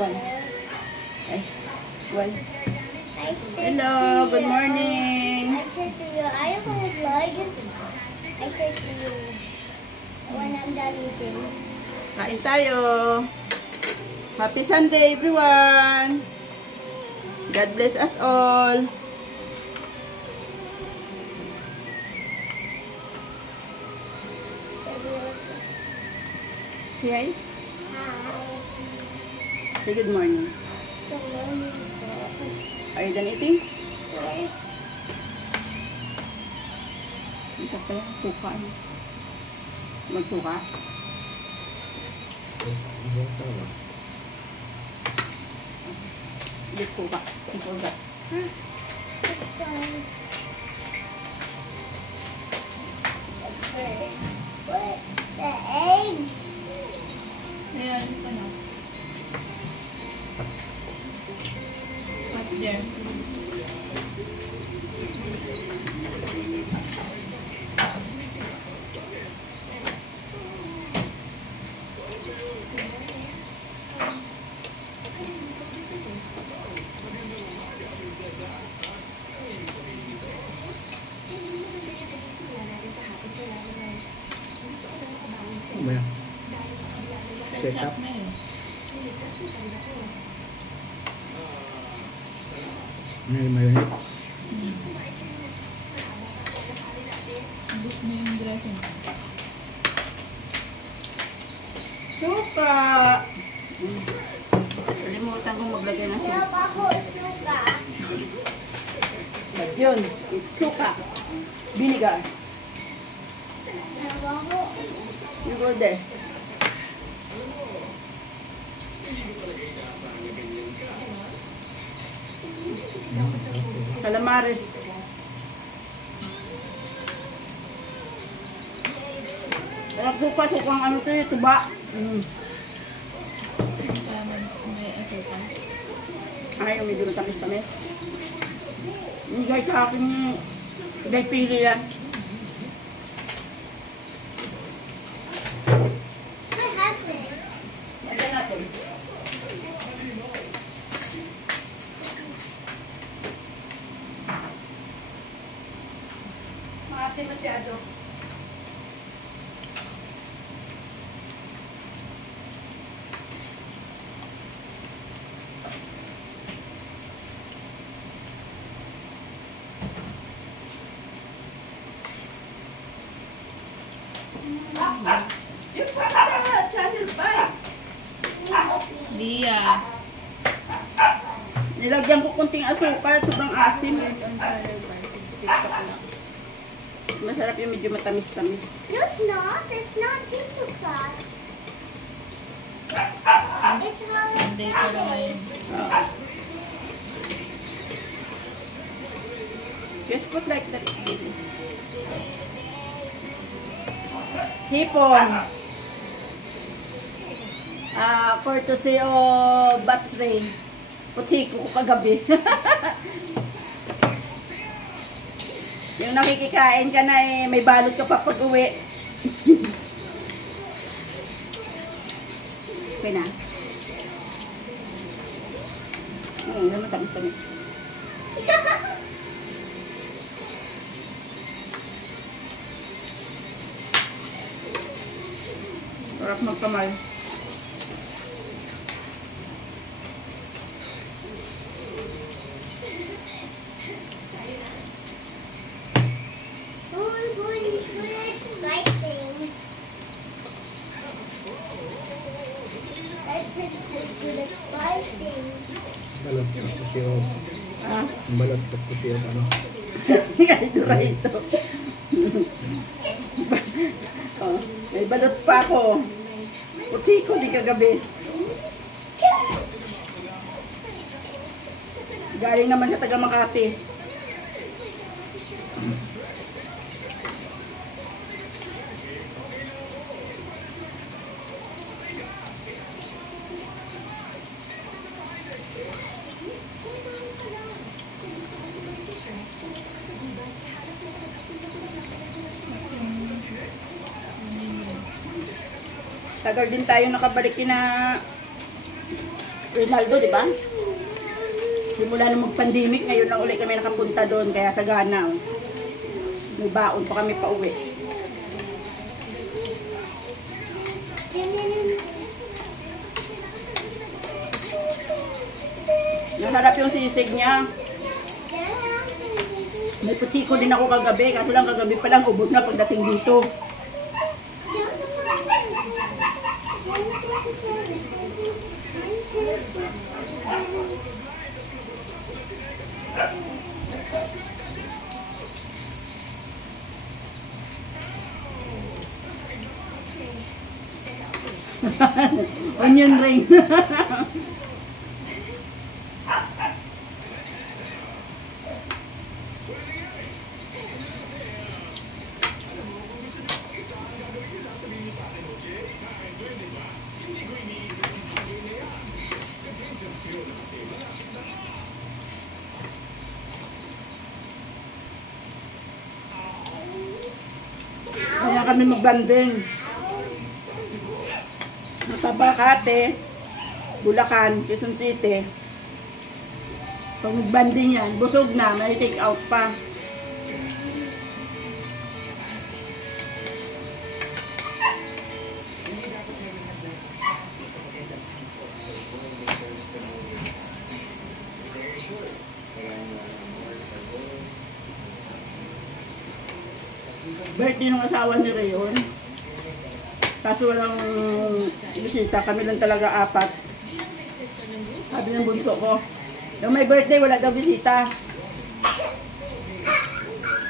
One. Ay, one. Hello, good morning. I said to you, I don't want to vlog. I said to you, when I'm done eating. Kain tayo. Happy Sunday, everyone. God bless us all. Say hi. Say good morning. Good morning. Are you done eating? Yes. Ito pala, suka. Magsuka. Ito suka. Ito suka. What? The eggs. Ayan, ano? What's there? Ano Set up. Na yun. Ano yung mayonnaise? Gusto mo yung dressing. Suka. Kalimutan kong maglagay ng suka. Milk ako, suka. But yun, it's suka. Vinegar. Milk ako. You go there. Calamares. Walang suka, sukang ano to, tuba. Kaya may asuka. Ay, may dulo tamis-tamis. Hindi guys, sa akin guys, pili yan. What happened? Lagyan natin. Maasim masyado. Yung pala, Channel 5. Lia. Nilagyan ko kunting asukal, sobrang asim. Masarap yung medyo matamis-tamis. No, it's not. It's not TikTok. It's Hindi ko lang ngayon. Just put like that. Hipon. Courtesy of Bats Ray. Putsiko ko kagabi. Yung nakikikain ka na may balot ka pa pag uwi. Okay na. Naman tamis-tamis. Sarap magkamay. Balot tapos yung balot tapos yung ano. Kahito. Oh, may balot pa ako. Putsiko di kagabi. Galing naman sa taga Makati. Tagal din tayo nakabalik na Rinaldo, di ba? Simula nung mag-pandemic, ngayon lang ulit kami nakapunta doon, kaya sa Ghana. Oh. May baon pa kami pa uwi. Nasarap yung sisig niya. May putsiko din ako kagabi, kaso lang kagabi pa lang, ubos na pagdating dito. Onion ring. Kaya kami magbanding. Sa Bakate, Bulacan, Quezon City. Pag magbanding yan, busog na, may take out pa. Birthday ng asawa ni Rayon. Kaso walang bisita, kami lang talaga apat. Sabi ng bunso ko, yung may birthday, wala daw bisita.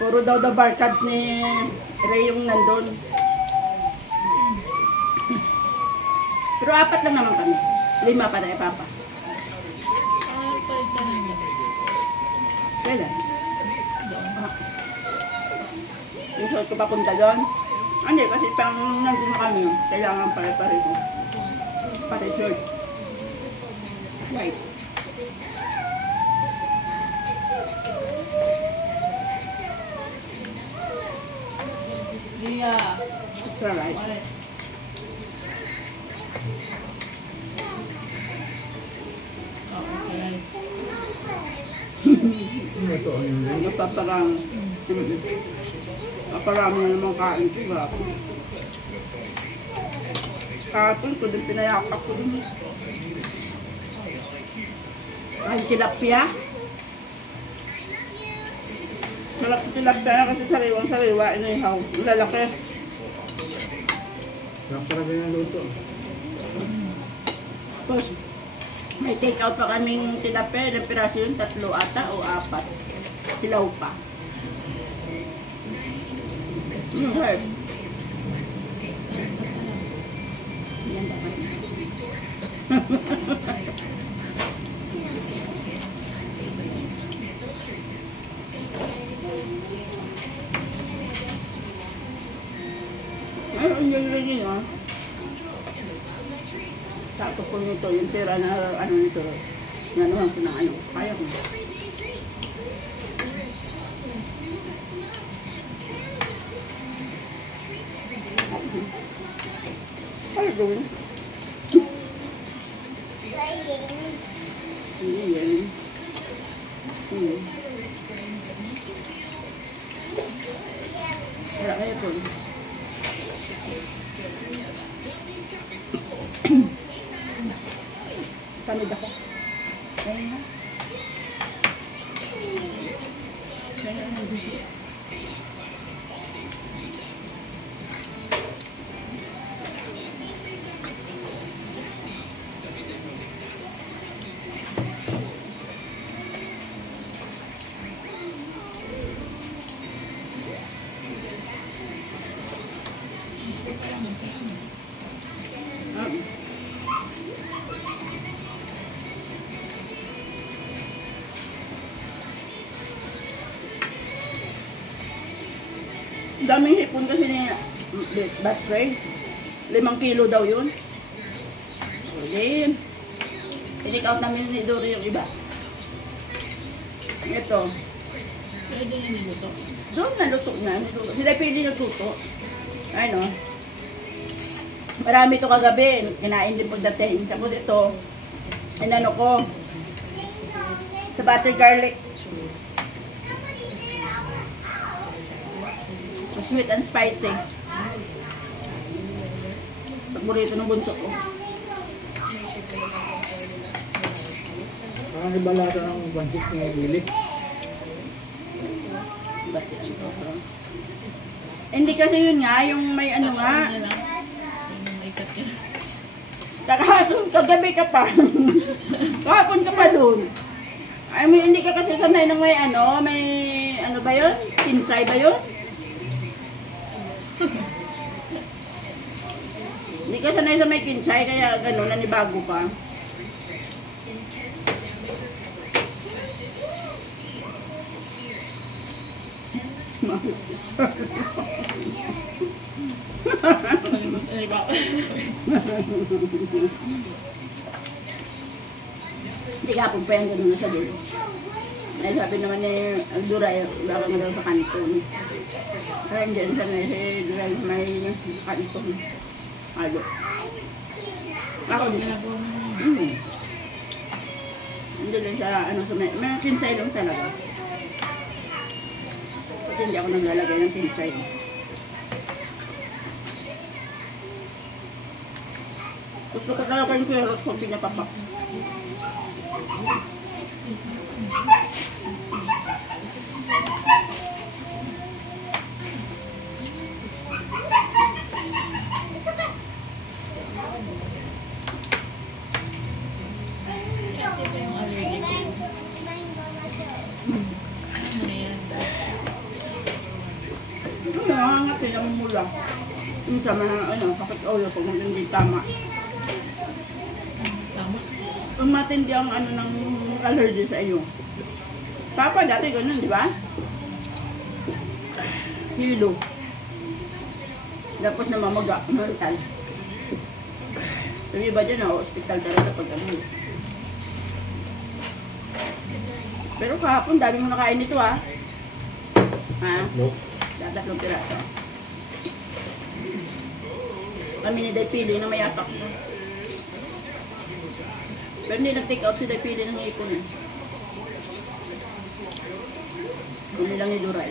Puro daw the barcads ni Ray yung nandun. Pero apat lang naman kami. 5 pa na ipapa. Kailan? Yung suot ko papunta doon? Hindi, kasi pang nandun na kami, kailangan pare-pareho. Pati shirt. Right. Yeah. It's alright. Ito ang yung ring. Napaparang. Naparami na naman kain ko. Grabe. Kapon ko din, pinayakap ko din. Ay, tilapia. Sarap sa tilapia kasi sariwang-sariwa. Inihaw. Lalaki. Sarap talaga yung luto. Tapos, may take out pa kaming tilapia. Ilang piraso yun? 3 ata o 4. Hilaw pa. Herb. Yan dapat. Ay, ang galing ah. Sakto po nito, yung tira na ano nito. Nanuhan ko ng ano. Kaya ko. Ano gawin? Yan. Wala kayo po. Samid ako. Kaya na. Kaya na gusto. Daming hipon kasi ni Batch Ray. 5 kilo daw yun. Okay. I-take out namin ni Dory yung iba. Ito. Pwede na niluto. Doon naluto na. Sila pwede nagluto. Ay no. Marami ito kagabi. Kinain din pagdating. Tapos ito, Inano ko. Sa butter garlic. Sweet and spicy. Paborito ng bunso ko. Parang ibalata ng bantis ni Billy. Hindi kasi yun nga, yung may ano nga. May cut ka. Kagabi ka pa. Kahapon ka pa dun. I mean, hindi ka kasi sanay ng may ano ba yun? Kinsay ba yun? Hindi ka sanay sa may kinsay, kaya gano'n, nanibago pa. Ay, ba? Hindi ka pa yan, gano'n na siya din. Ay, sabi naman ni Duray, baka nga daw sa kanton. Kaya hindi siya na si Duray may kanton. Alo. Ako din. Hindi din siya, sa may kinsay lang talaga. Kasi hindi ako naglalagay ng kinsay. Gusto ko talaga yung carrots kung pinapapak. Nangangat eh, namumula. Yung sa mga, kapit ulo pag hindi tama. Tama. Kung matindi ang ng allergy sa iyo. Papa dati ganun, di ba? Hilo. Tapos namamaga, mental. Yung iba dyan, hospital talaga pag ano. Pero kahapon, dami mo nakain nito ha. Ha? No. Tatlong piraso. Kami ni Daypili na mayatak na. Pero hindi nag-take out si Daypili ng ipon eh. Kuni lang ni Duray.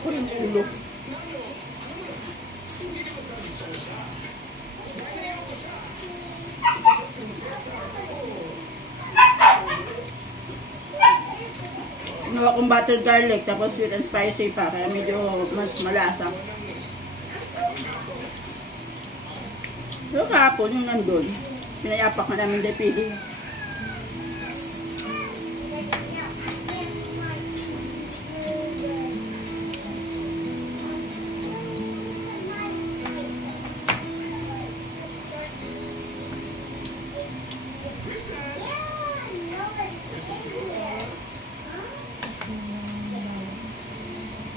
Ako yung ulo. Ginawa kong buttered garlic, tapos sweet and spicy pa, kaya medyo mas malasa. So kahapon yung nandun, pinayapak na namin Daypili.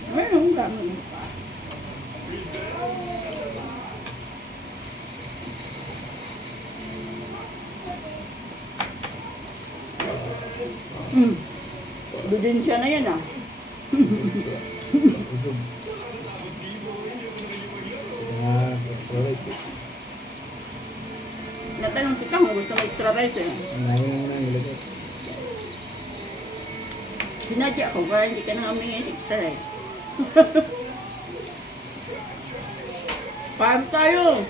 Ayun, dami. Budensya na yan ah. Natanong kita kung gusto mo extra rice eh. Sinadya ako para hindi ka nang humingi sa extra rice. Parang tayo.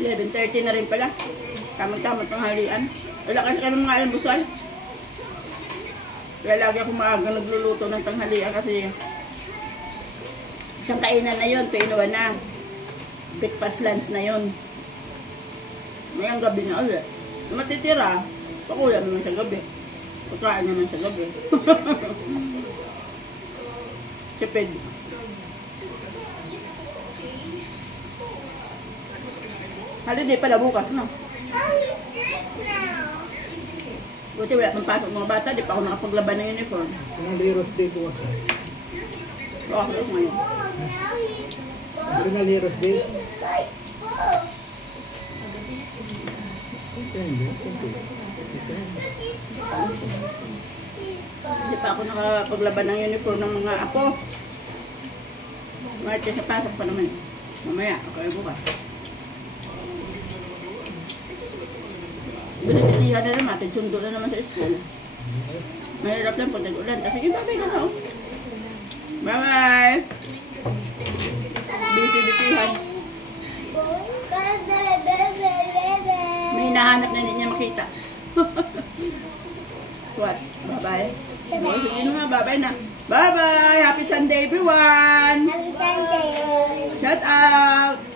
11:30 na rin pala. Tamang-tamang tanghalian. Wala kasi kami mga almusal. Kaya lagi ako maaga nagluluto ng tanghalian kasi isang kainan na yun, 2 in 1 na. Breakfast lunch na yun. Ngayong gabi na ulit. Matitira, pakulam naman sa gabi. Pagkain naman sa gabi. Tipid. Holiday pala bukas, no? Buti wala pang pasok mga bata, di pa ako nakapaglaban ng uniform. Kung liros day ko ako. Oo, ako ngayon. Pero na liros day. Depende. Okay. Hindi pa ako nakapaglaban ng uniform ng mga apo. Martes sa pasok pa naman. Mamaya, okay bukas. Bisisihan na naman, sundo na naman sa school. Mahirap lang pag nag-ulan. Kasi yung babay ka na oh. Bye-bye! Bisi-bisihan. May hinahanap na hindi niya makita. What? Bye-bye? Oh, sige na nga, bye-bye na. Bye-bye! Happy Sunday everyone! Happy Sunday. Shout out!